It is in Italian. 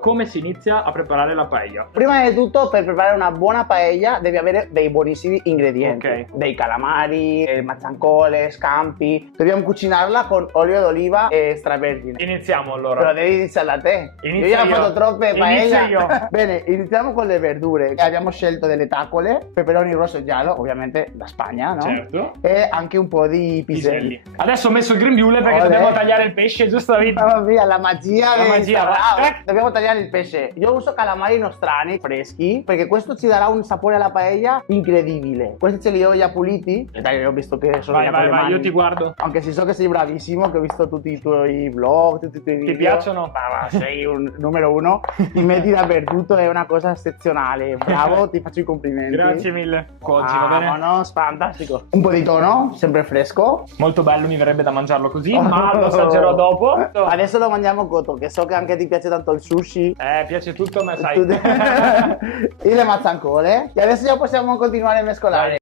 come si inizia a preparare la paella? Prima di tutto, per preparare una buona paella devi avere dei buonissimi ingredienti. Ok. Dei calamari, mazzancole, scampi. Dobbiamo cucinarla con olio d'oliva e extravergine. Iniziamo Però allora. devi iniziarla te. Inizio io ho io. fatto troppe Inizio paella. io. Bene, iniziamo con le verdure. Abbiamo scelto delle tacole, peperoni rosso e giallo, ovviamente da Spagna, no? Certo. E anche un po' di piselli. Piselli. Adesso ho messo il grembiule perché Olè. dobbiamo tagliare il pesce, giusto David? Mamma mia, la magia, La di magia, bravo. va. Dobbiamo tagliare il pesce. Io uso calamari nostrani freschi perché questo ci darà un sapore alla paella incredibile. Questi ce li ho già puliti. E dai, ho visto che sono Vai, già vai, con le vai, mani. io ti guardo. Anche se so che sei bravissimo, che ho visto tutti i tuoi vlog, tutti i tuoi video. Ti piacciono? Ma sei un numero uno. Ti metti dappertutto, è una cosa eccezionale. Bravo, ti faccio i complimenti. Grazie mille. Oggi va bene? No, fantastico. Un po' di tono, sempre fresco. Molto bello, mi verrebbe da mangiarlo così, ma lo assaggerò dopo. Adesso lo mangiamo cotto, che so che anche ti piace tanto il sushi. Piace tutto, ma sai. E le mazzancole. E adesso già possiamo continuare a mescolare.